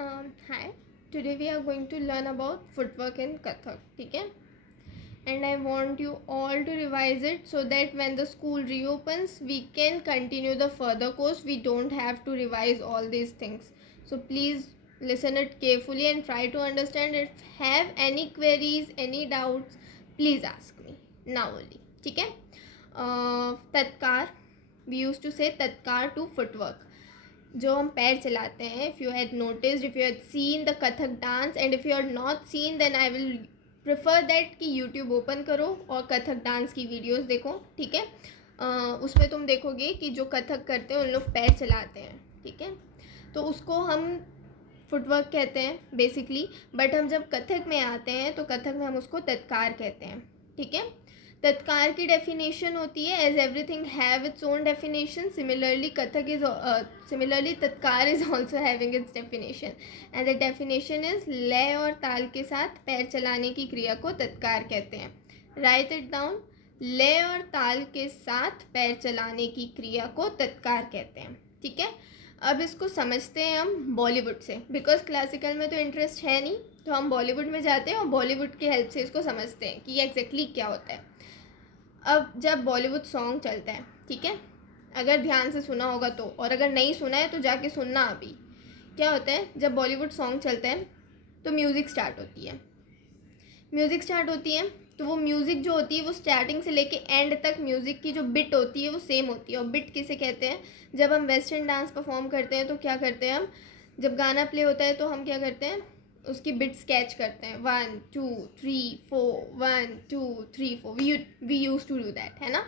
Hi, today we are going to learn about footwork in Kathak, ठीक है? And I want you all to revise it so that when the school reopens, we can continue the further course. We don't have to revise all these things. So please listen it carefully and try to understand. If have any queries, any doubts, please ask me now only, ठीक है? Tatkar, we used to say tatkar to footwork. जो हम पैर चलाते हैं, if you had noticed, if you had seen the Kathak dance and if you are not seen, then I will prefer that कि YouTube open करो और Kathak dance की videos देखो, ठीक है? उसमें तुम देखोगे कि जो कथक करते हैं उन लोग पैर चलाते हैं, ठीक है? तो उसको हम फुटवर्क कहते हैं बेसिकली, बट हम जब कथक में आते हैं तो कथक में हम उसको तत्कार कहते हैं, ठीक है? तत्कार की डेफिनेशन होती है as everything have its own definition, similarly tatkar is also having its definition and the definition is laya और ताल के साथ पैर चलाने की क्रिया को तत्कार कहते हैं. Right it down. लय और ताल के साथ पैर चलाने की क्रिया को तत्कार कहते हैं, ठीक है? अब इसको समझते हैं हम बॉलीवुड से, बिकॉज क्लासिकल में तो इंटरेस्ट है नहीं, तो हम बॉलीवुड में जाते हैं और बॉलीवुड की हेल्प से इसको समझते हैं कि ये एग्जैक्टली क्या होता है. अब जब बॉलीवुड सॉन्ग चलता है, ठीक है, अगर ध्यान से सुना होगा तो, और अगर नहीं सुना है तो जाके सुनना अभी. क्या होता है जब बॉलीवुड सॉन्ग चलता है तो म्यूज़िक स्टार्ट होती है. तो वो म्यूज़िक जो होती है वो स्टार्टिंग से लेके एंड तक म्यूज़िक की जो बिट होती है वो सेम होती है. और बिट किसे कहते हैं? जब हम वेस्टर्न डांस परफॉर्म करते हैं तो क्या करते हैं हम, जब गाना प्ले होता है तो हम क्या करते हैं, उसकी बिट स्केच करते हैं, 1 2 3 4 1 2 3 4. We use to do that, है ना?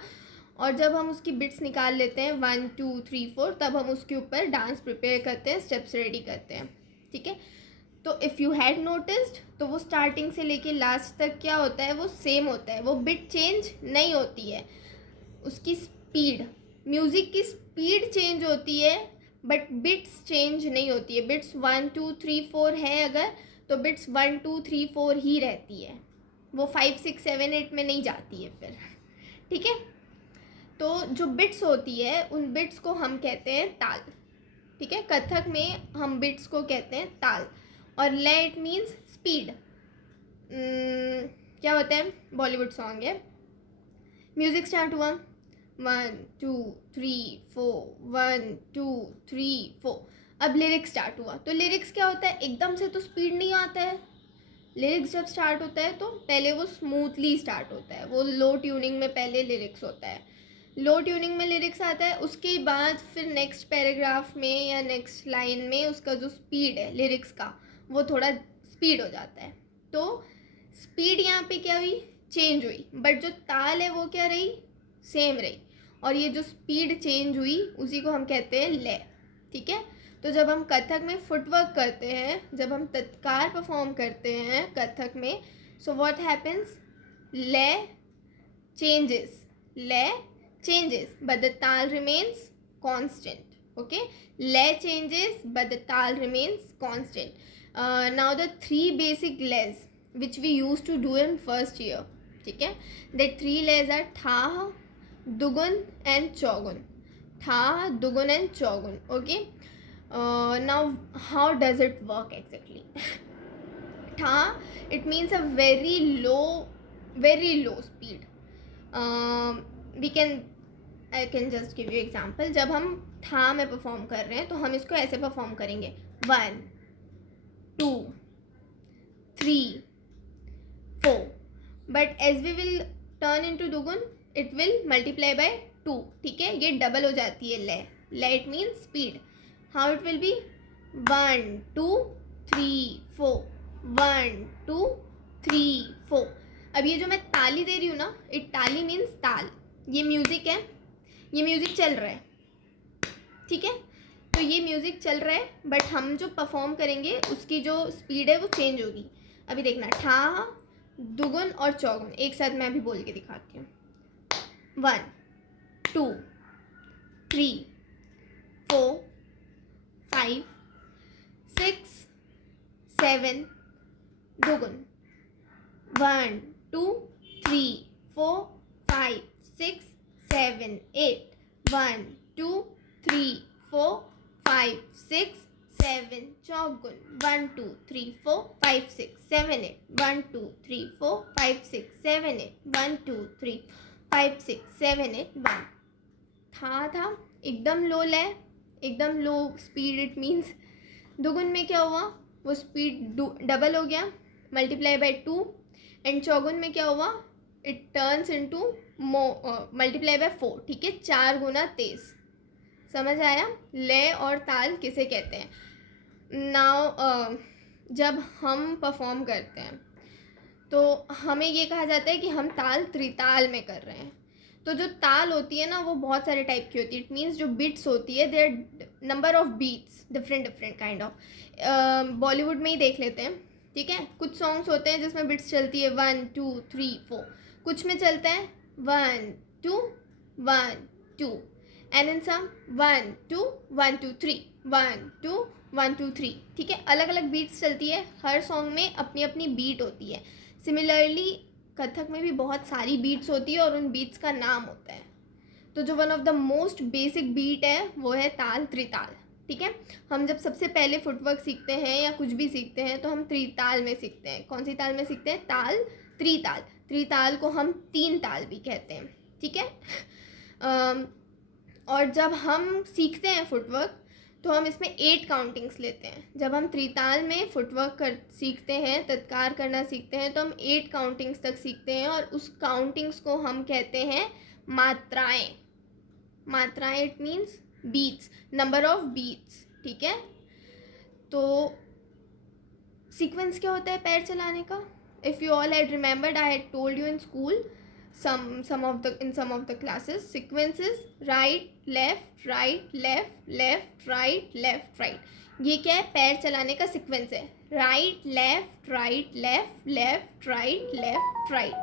और जब हम उसकी बिट्स निकाल लेते हैं 1 2 3 4, तब हम उसके ऊपर डांस प्रिपेयर करते हैं, स्टेप्स रेडी करते हैं, ठीक है? तो इफ़ यू हैड नोटिस्ड तो वो स्टार्टिंग से लेके लास्ट तक क्या होता है, वो सेम होता है. वो बिट चेंज नहीं होती है, उसकी स्पीड, म्यूज़िक की स्पीड चेंज होती है बट बिट्स चेंज नहीं होती है. बिट्स 1 2 3 4 है अगर, तो बिट्स 1 2 3 4 ही रहती है, वो 5 6 7 8 में नहीं जाती है फिर, ठीक है? तो जो बिट्स होती है उन बिट्स को हम कहते हैं ताल, ठीक है? कथक में हम बिट्स को कहते हैं ताल. और लय इट मीन्स स्पीड. क्या होता है, बॉलीवुड सॉन्ग है, म्यूज़िक स्टार्ट हुआ 1 2 3 4 1 2 3 4. अब लिरिक्स स्टार्ट हुआ तो लिरिक्स क्या होता है, एकदम से तो स्पीड नहीं आता है. लिरिक्स जब स्टार्ट होता है तो पहले वो स्मूथली स्टार्ट होता है, वो लो ट्यूनिंग में पहले लिरिक्स होता है. लो ट्यूनिंग में लिरिक्स आता है, उसके बाद फिर नेक्स्ट पैराग्राफ में या नेक्स्ट लाइन में उसका जो स्पीड है लिरिक्स का वो थोड़ा स्पीड हो जाता है. तो स्पीड यहाँ पे क्या हुई, चेंज हुई, बट जो ताल है वो क्या रही, सेम रही. और ये जो स्पीड चेंज हुई उसी को हम कहते हैं लय, ठीक है? तो जब हम कथक में फुटवर्क करते हैं, जब हम तत्कार परफॉर्म करते हैं कथक में, सो व्हाट हैपन्स, लय changes but the tal remains constant. Okay, lay changes but the tal remains constant. Now the three basic lays which we used to do in first year, ठीक है? That three lays are tha, dugun and chogun. Tha, dugun and chogun. Okay, now how does it work exactly? Tha, it means a very low speed. I can just give you example. जब हम था में perform कर रहे हैं तो हम इसको ऐसे परफॉर्म करेंगे 1 2 3 4. But as we will turn into dugun it will multiply by 2, ठीक है? ये डबल हो जाती है लय. लय it means speed. How it will be 1 2 3 4 1 2 3 4. अब ये जो मैं ताली दे रही हूँ ना, इट ताली मीन्स ताल. ये म्यूज़िक है, ये म्यूज़िक चल रहा है, ठीक है? तो ये म्यूज़िक चल रहा है बट हम जो परफॉर्म करेंगे उसकी जो स्पीड है वो चेंज होगी. अभी देखना, ठा, दुगुन और चौगुन एक साथ मैं अभी बोल के दिखाती हूँ. 1 2 3 4 5 6 7. दुगुन 1 2 3 4 5 6 7 8. 1 2 3 4 5 6 7 चौगुन 1 2 3 4 5 6 7 8 1 2 3 4 5 6 7 8 1 2 3 5 6 7 8 1 था एकदम लो लय, एकदम लो स्पीड, इट मीन्स दुगुन में क्या हुआ, वो स्पीड डबल हो गया, मल्टीप्लाई बाय 2, एंड चौगुन में क्या हुआ, it turns into multiply by 4, ठीक है, 4 गुना तेज। समझ आया? लय और ताल किसे कहते हैं? नाउ जब हम परफॉर्म करते हैं तो हमें ये कहा जाता है कि हम ताल त्रिताल में कर रहे हैं। तो जो ताल होती है ना वो बहुत सारे टाइप की होती है, इट मीन्स जो बीट्स होती है their number of beats different different kind of. Bollywood में ही देख लेते हैं, ठीक है, कुछ सॉन्ग्स होते हैं जिसमें बीट्स चलती है 1 2 3 4, कुछ में चलता है 1 2 1 2, एंड इन सम 1 2 1 2 3 1 2 1 2 3, ठीक है, अलग अलग बीट्स चलती है, हर सॉन्ग में अपनी अपनी बीट होती है। सिमिलरली कथक में भी बहुत सारी बीट्स होती है और उन बीट्स का नाम होता है। तो जो one of the most basic beat है वो है ताल त्रिताल, ठीक है। हम जब सबसे पहले फुटवर्क सीखते हैं या कुछ भी सीखते हैं तो हम त्रिताल में सीखते हैं। कौन सी ताल में सीखते हैं? ताल त्रिताल। त्रिताल को हम 3 ताल भी कहते हैं, ठीक है। और जब हम सीखते हैं फुटवर्क तो हम इसमें 8 काउंटिंग्स लेते हैं। जब हम त्रिताल में फुटवर्क सीखते हैं, तत्कार करना सीखते हैं, तो हम 8 काउंटिंग्स तक सीखते हैं और उस काउंटिंग्स को हम कहते हैं मात्राएं। मात्राएं it means beats, number of beats, ठीक है। तो सीक्वेंस क्या होता है पैर चलाने का? If you all had remembered, I had told you in school some of the classes, sequence is right left right left left right left right। ये क्या है? पैर चलाने का सीक्वेंस है, right left right left left right left right,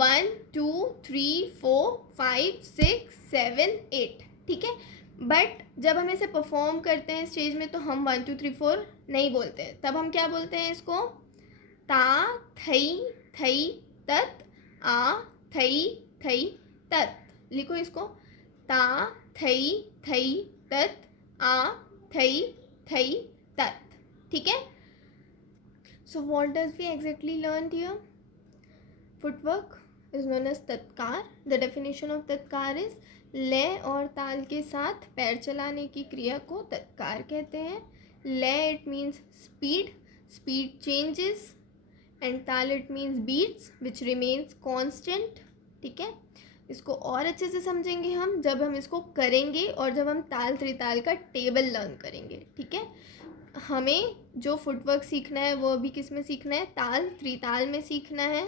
1 2 3 4 5 6 7 8, ठीक है। But जब हम इसे परफॉर्म करते हैं स्टेज में तो हम 1 2 3 4 नहीं बोलते हैं, तब हम क्या बोलते हैं इसको? ता थई थई तत आ थई थई तत। लिखो इसको, ता थई थई तत आ थई थई तत, ठीक है। So what does we exactly learn here? Footwork is known as tatkar. The definition of tatkar is laya और ताल के साथ पैर चलाने की क्रिया को तत्कार कहते हैं। Laya it means speed, speed changes, and taal it means beats which remains constant, ठीक है। इसको और अच्छे से समझेंगे हम जब हम इसको करेंगे और जब हम ताल त्रिताल का टेबल लर्न करेंगे, ठीक है। हमें जो फुटवर्क सीखना है वो अभी किस में सीखना है? ताल त्रिताल में सीखना है,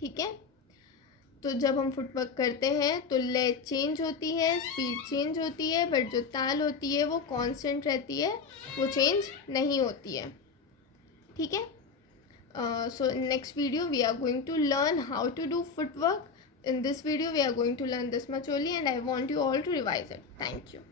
ठीक है। तो जब हम फुटवर्क करते हैं तो लय चेंज होती है, स्पीड चेंज होती है, बट जो ताल होती है वो कांस्टेंट रहती है, वो चेंज नहीं होती है, ठीक है। So in next video we are going to learn how to do footwork. In this video we are going to learn this much only, and I want you all to revise it. Thank you.